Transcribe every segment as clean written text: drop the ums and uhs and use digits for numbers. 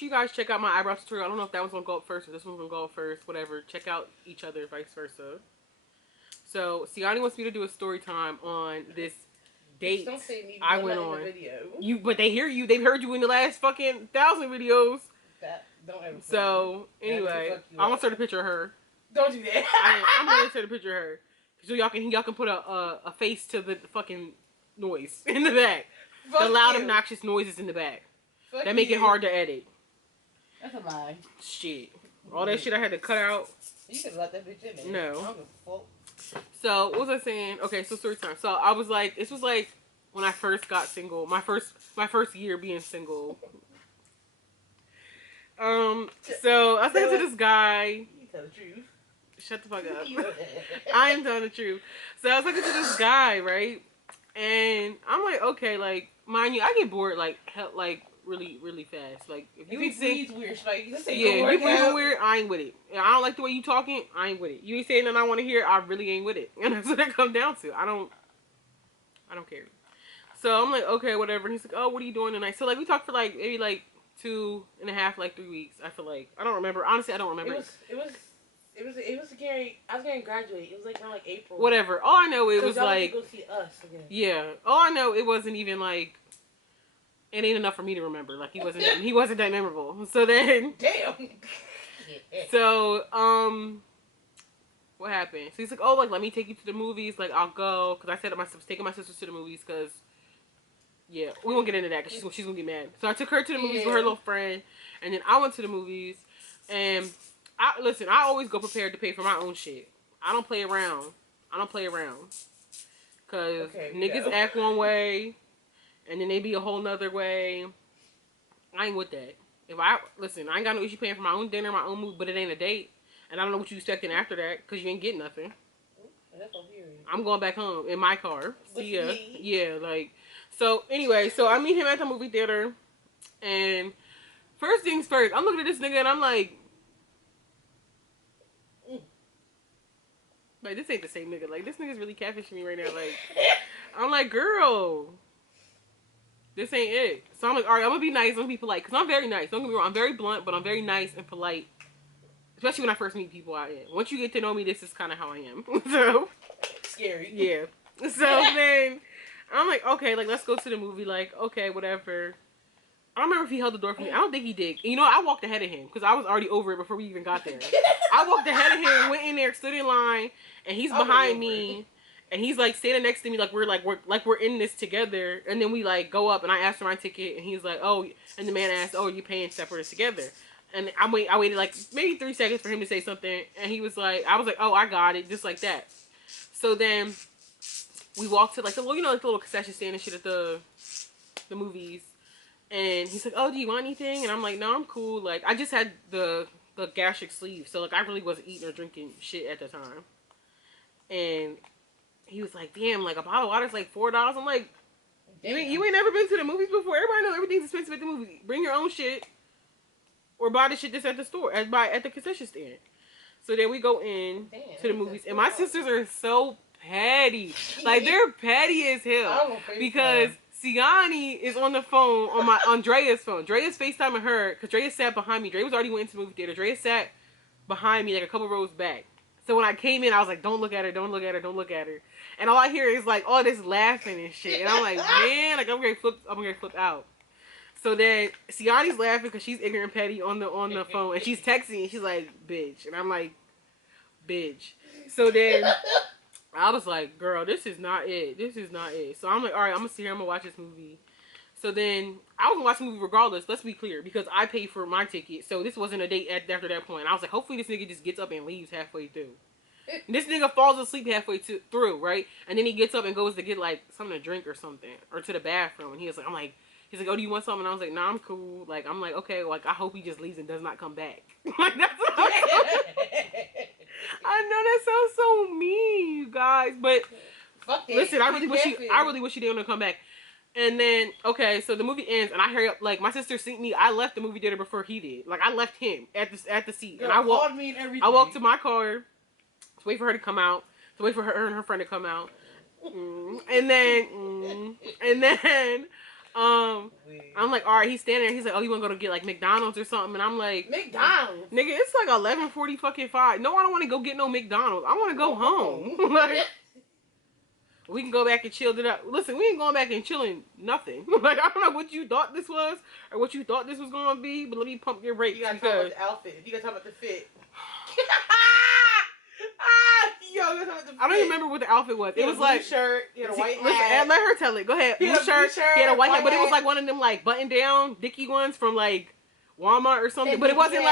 sure you guys check out my eyebrow tutorial. I don't know if that one's gonna go up first or this one's gonna go up first. Whatever. Check out each other, vice versa. So Siani wants me to do a story time on this date Don't say me. I went on. But they hear you. They've heard you in the last fucking 1,000 videos. That don't ever. So anyway, I'm gonna insert a picture of her. Don't do that. I'm gonna insert a picture of her so y'all can put a face to the fucking noise in the back. Fuck the loud, obnoxious noises in the back that make it hard to edit. That's a lie. Shit, all that shit I had to cut out. You could let that bitch in there. No. I don't give a fuck. So what was I saying? Okay, so story time. So I was like, this was like when I first got single. My first year being single. So I said to this guy. You tell the truth. Shut the fuck up. I am telling the truth. So I was talking to this guy, right? And I'm like, okay, like, mind you, I get bored like really fast. Like if you say weird, like you say yeah, you breathe weird, I ain't with it. I don't like the way you talking, I ain't with it. You ain't saying that I want to hear, I really ain't with it. And that's what it comes down to. I don't care. So I'm like, okay, whatever. And he's like, oh, what are you doing tonight? So like we talked for like maybe like 2.5, like 3 weeks. I feel like I don't remember. Honestly, I don't remember. It was scary. I was going to graduate. It was like around like April. Whatever. All I know it was like go see us again. Yeah. All I know it wasn't even like it ain't enough for me to remember. Like he wasn't that memorable. So then damn. So what happened? So he's like, oh, like let me take you to the movies. Like I'll go because I said I was taking my sisters to the movies because yeah, we won't get into that because she's gonna get mad. So I took her to the movies with her little friend, and then I went to the movies. And I always go prepared to pay for my own shit. I don't play around. Cause niggas act one way, and then they be a whole nother way. I ain't with that. I ain't got no issue paying for my own dinner, my own movie, but it ain't a date, and I don't know what you expecting after that, cause you ain't getting nothing. I'm going back home in my car. See ya. Yeah, like. So anyway, so I meet him at the movie theater, and first things first, I'm looking at this nigga and I'm like, this ain't the same nigga. Like this nigga's really catfishing me right now. Like I'm like, girl, this ain't it. So I'm like, all right, I'm gonna be nice, I'm gonna be polite, cause I'm very nice. Don't get me wrong, I'm very blunt, but I'm very nice and polite. Especially when I first meet people out here. Once you get to know me, this is kind of how I am. So scary. Yeah. So then I'm like, okay, like let's go to the movie. Like, okay, whatever. I don't remember if he held the door for me. I don't think he did. And you know, I walked ahead of him because I was already over it before we even got there. I walked ahead of him, went in there, stood in line, and he's behind me, and he's like standing next to me, like we're in this together. And then we like go up, and I asked for my ticket, and he's like, oh, and the man asked, oh, are you paying separate or together? And I waited like maybe 3 seconds for him to say something, and he was like, I was like, oh, I got it, just like that. So then we walked to like the little, like the little concession stand and shit at the movies. And he's like, oh, do you want anything? And I'm like, no, I'm cool. Like, I just had the gastric sleeve. So, like, I really wasn't eating or drinking shit at the time. And he was like, damn, like, a bottle of water's like $4. I'm like, you ain't never been to the movies before? Everybody knows everything's expensive at the movies. Bring your own shit. Or buy the shit that's at the store. At the concession stand. So then we go in to the movies. And my sisters are so petty. Like, they're petty as hell. Because Siani is on the phone on Drea's phone. Drea's FaceTiming her because Drea sat behind me. Drea was already went into the movie theater. Drea sat behind me like a couple rows back. So when I came in, I was like, don't look at her, don't look at her, don't look at her. And all I hear is like all this laughing and shit. And I'm like, man, like I'm gonna flip out. So then Siani's laughing because she's ignorant petty on the phone, and she's texting and she's like, bitch. And I'm like, bitch. So then I was like, girl, this is not it. This is not it. So I'm like, all right, I'm going to sit here. I'm going to watch this movie. So then I was going to watch the movie regardless. Let's be clear. Because I paid for my ticket. So this wasn't a date after that point. I was like, hopefully this nigga just gets up and leaves halfway through. And this nigga falls asleep halfway through, right? And then he gets up and goes to get like something to drink or something. Or to the bathroom. And he's like, he's like, oh, do you want something? And I was like, nah, I'm cool. Like, I'm like, okay, like, I hope he just leaves and does not come back. Like, that's what I know that sounds so mean, you guys, but listen, I really wish he didn't come back. And then, okay, so the movie ends, and I hurry up. Like, my sister seen me. I left the movie theater before he did. Like, I left him at the seat, girl, and I walked to my car to wait for her to come out, to wait for her and her friend to come out, and then I'm like, all right, he's standing there. He's like, oh, you want to go to get like McDonald's or something? And I'm like, McDonald's? Nigga, it's like 11:40 fucking 5. No, I don't want to go get no McDonald's. I want to go home. Like, we can go back and chill it up. Listen, we ain't going back and chilling nothing. Like, I don't know what you thought this was or what you thought this was going to be, but let me pump your brakes. You gotta talk about the outfit. You gotta talk about the fit. Yo, you gotta talk about the fit. I don't even remember what the outfit was. It was like shirt, he had a white hat. Listen, let her tell it. Go ahead. Blue shirt, he had a white hat, but it was like one of them like button down Dickie ones from like Walmart or something, but it wasn't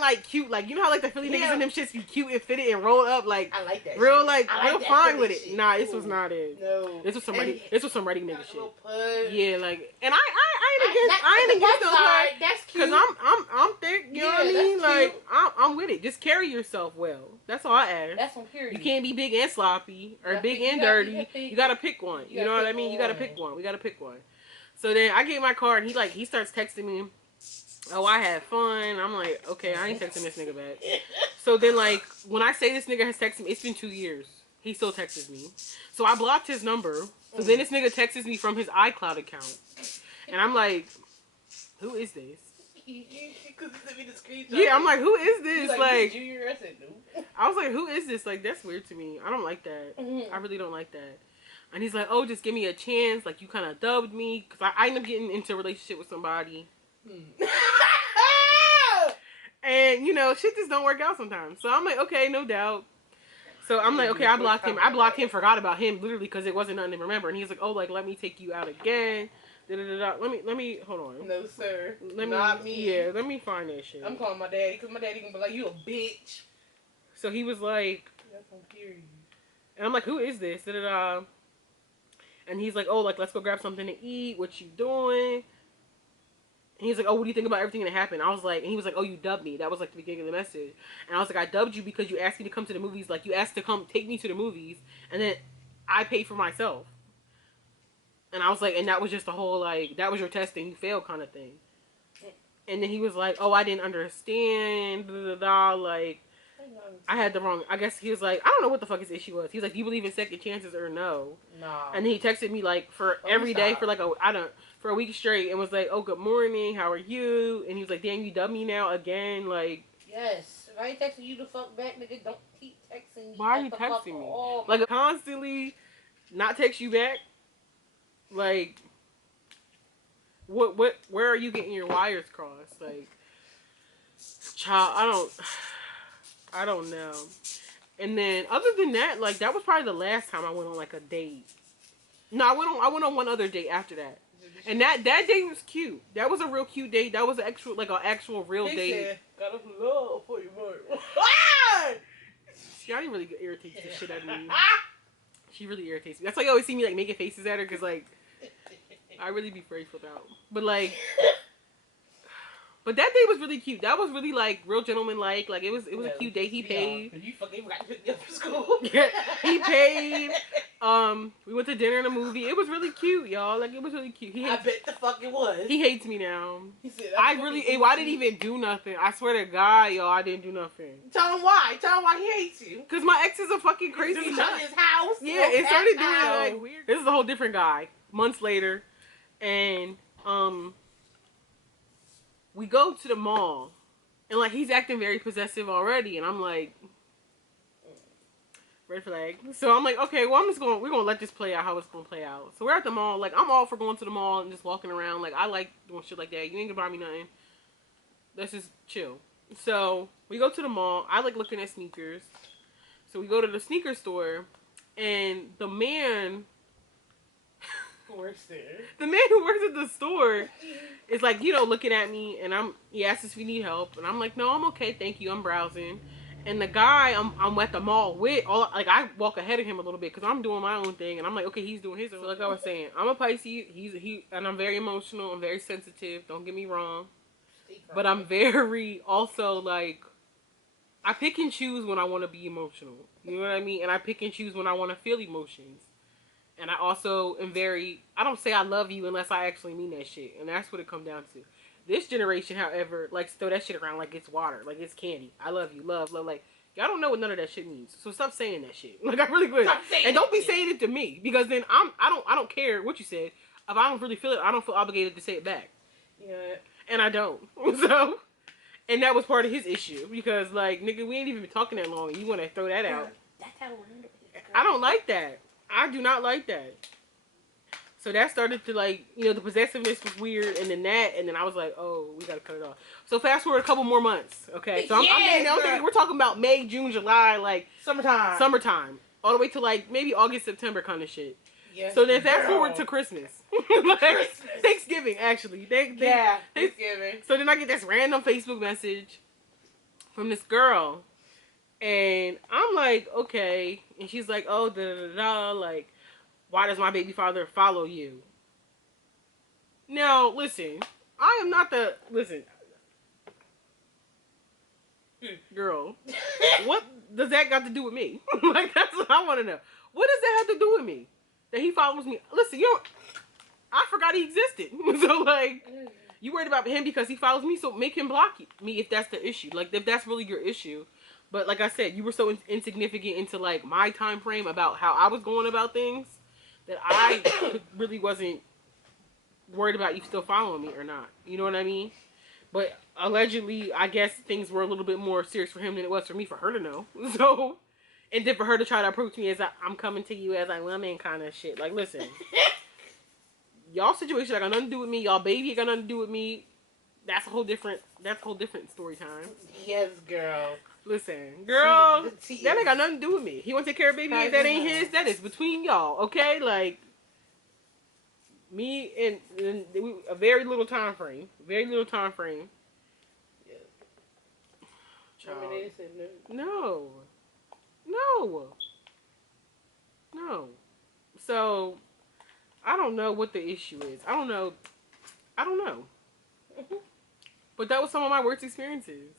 like cute, like you know how like the Philly niggas and them shits be cute and fitted and rolled up like I like that real shit. like I real like fine with shit. it. Nah, this was not it. No, this was some ready nigga shit. Yeah, like, and I ain't against those like that's cute. Cause I'm thick, you know what I mean? Like I'm with it. Just carry yourself well. That's all I ask. That's on period. You can't be big and sloppy or big and dirty. You gotta pick one. You know what I mean? You gotta pick one. We gotta pick one. So then I get my card and he starts texting me. Oh, I had fun. I'm like, okay, I ain't texting this nigga back. So then, like, when I say this nigga has texted me, it's been 2 years. He still texts me. So I blocked his number. So then this nigga texts me from his iCloud account. And I'm like, who is this? Yeah, I'm like, who is this? Like, Junior, I said no. I was like, who is this? Like, that's weird to me. I don't like that. I really don't like that. And he's like, oh, just give me a chance. Like, you kind of dubbed me. Because I ended up getting into a relationship with somebody. And you know, shit just don't work out sometimes. So I'm like, okay, no doubt. So I'm like, okay, I blocked him, forgot about him literally because it wasn't nothing to remember. And he's like, oh, like let me take you out again. Da-da-da-da. Let me hold on. No sir, not me. Yeah, let me find that shit. I'm calling my daddy because my daddy gonna be like, you a bitch. So he was like, that's on period. And I'm like, who is this? Da-da-da. And he's like, oh, like let's go grab something to eat. What you doing? And he's like, oh, what do you think about everything that happened? I was like, and he was like, oh, you dubbed me. That was like the beginning of the message. And I was like, I dubbed you because you asked me to come to the movies. Like, you asked to come take me to the movies. And then I paid for myself. And I was like, and that was just the whole, like, that was your test and you failed kind of thing. And then he was like, oh, I didn't understand. Da, da, da, like, I had the wrong, I guess he was like, I don't know what the fuck his issue was. He's like, do you believe in second chances or no? Nah. And then he texted me, like, for every day for, like, for a week straight and was like, oh, good morning, how are you? And he was like, damn, you dub me now again? Like, yes. If I ain't texting you the fuck back, nigga, don't keep texting me. Why are you texting me? Like, constantly not text you back? Like, where are you getting your wires crossed? Like, child, I don't know. And then, other than that, like, that was probably the last time I went on, like, a date. No, I went on one other date after that. And that date was cute. That was a real cute date. That was an actual real date. Said, got a love for you, boy. She really irritates the shit out of me. She really irritates me. That's why you always see me, like, making faces at her, because, like, I really be very flipped out. But, like, but that date was really cute. That was really, like, real gentleman-like. Like, it was a cute date. He paid. You fucking got to pick me up from school. Yeah, he paid. We went to dinner and a movie. It was really cute, y'all. Like, it was really cute. I bet the fuck it was. He hates me now. He said, I didn't even do nothing. I swear to God, y'all, I didn't do nothing. Tell him why. Tell him why he hates you. Because my ex is a fucking crazy nut. His house. Yeah, it started doing like weird. This is a whole different guy. Months later, and we go to the mall, and like he's acting very possessive already, and I'm like, red flag. So I'm like, okay, well we're gonna let this play out how it's gonna play out. So we're at the mall. Like I'm all for going to the mall and just walking around. Like I like doing shit like that. You ain't gonna buy me nothing. Let's just chill. So we go to the mall. I like looking at sneakers. So we go to the sneaker store, and the man who works there. The man who works at the store is like, you know, looking at me, and he asks if we need help, and I'm like, no, I'm okay, thank you, I'm browsing. And the guy I'm at the mall with, I walk ahead of him a little bit because I'm doing my own thing, and I'm like, okay, he's doing his own. So like I was saying, I'm a Pisces, and I'm very emotional, I'm very sensitive, don't get me wrong. But I'm very, also, like, I pick and choose when I want to be emotional. You know what I mean? And I pick and choose when I want to feel emotions. And I also am very, I don't say I love you unless I actually mean that shit. And that's what it comes down to. This generation, however, likes to throw that shit around like it's water, like it's candy. I love you, love. Like, y'all don't know what none of that shit means. So stop saying that shit. Like, I really would. And don't be saying it to me. Because then I don't care what you said. if I don't really feel it, I don't feel obligated to say it back. Yeah. And I don't. So, and that was part of his issue because, like, nigga, we ain't even been talking that long. You want to throw that out? That's how we're handling it. I don't like that. I do not like that. So that started to, like, you know, the possessiveness was weird, and then I was like, oh, we gotta cut it off. So fast forward a couple more months, okay? So I'm thinking we're talking about May, June, July, like summertime, all the way to like maybe August, September kind of shit. Yes, so then fast forward to Christmas, like, Thanksgiving actually. Thanksgiving. So then I get this random Facebook message from this girl, and I'm like, okay, and she's like, oh, da da da, like, why does my baby father follow you? Now, listen, I am not the... Listen. Girl, what does that got to do with me? Like, that's what I want to know. What does that have to do with me? That he follows me? Listen, I forgot he existed. So, like, you worried about him because he follows me, so make him block me if that's the issue. Like, if that's really your issue. But, like I said, you were so insignificant into, like, my time frame about how I was going about things that I really wasn't worried about you still following me or not. You know what I mean? But allegedly, I guess things were a little bit more serious for him than it was for me for her to know. So, and then for her to try to approach me as I'm coming to you as a woman kind of shit. Like, listen, y'all situation got nothing to do with me. Y'all baby got nothing to do with me. That's a whole different story time. Yes, girl. Listen, girl, that ain't got nothing to do with me. He want to take care of baby. That ain't his. That is between y'all. Okay, like me and a very little time frame. Very little time frame. Yeah. Child. I mean, they said No. So I don't know what the issue is. I don't know. But that was some of my worst experiences.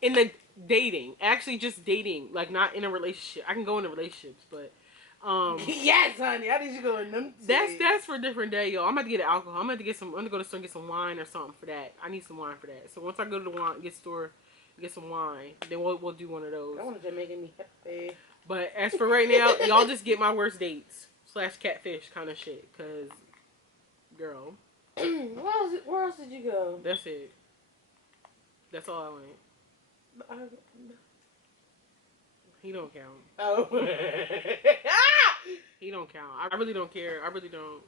In the dating. Actually just dating. Like, not in a relationship. I can go into relationships, but yes, honey. I need you to go in them. That's for a different day, y'all. I'm about to get alcohol. I'm going to go to the store and get some wine or something for that. I need some wine for that. So once I go to the store, get some wine, then we'll do one of those. I want to make me happy. But as for right now, y'all just get my worst dates / catfish kind of shit. Cause, girl, where else did you go? That's it. That's all I went. He don't count. Oh. He don't count. I really don't care. I really don't.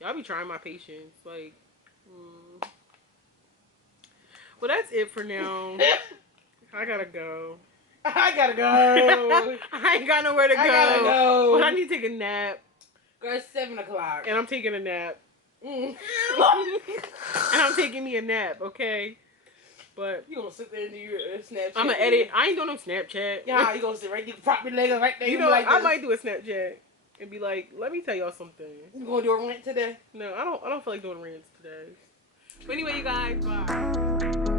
Y'all be trying my patience. Like, Well, that's it for now. I gotta go. I ain't got nowhere to go. I gotta go. But I need to take a nap. Girl, it's 7 o'clock. And I'm taking a nap. And I'm taking me a nap, okay? But you gonna sit there and do your Snapchat? I'm gonna edit. I ain't doing no Snapchat. Yeah, you gonna sit right there, prop your legs right there. You know, like I might do a Snapchat and be like, let me tell y'all something. You gonna do a rant today? No, I don't feel like doing rants today. But anyway, you guys, bye.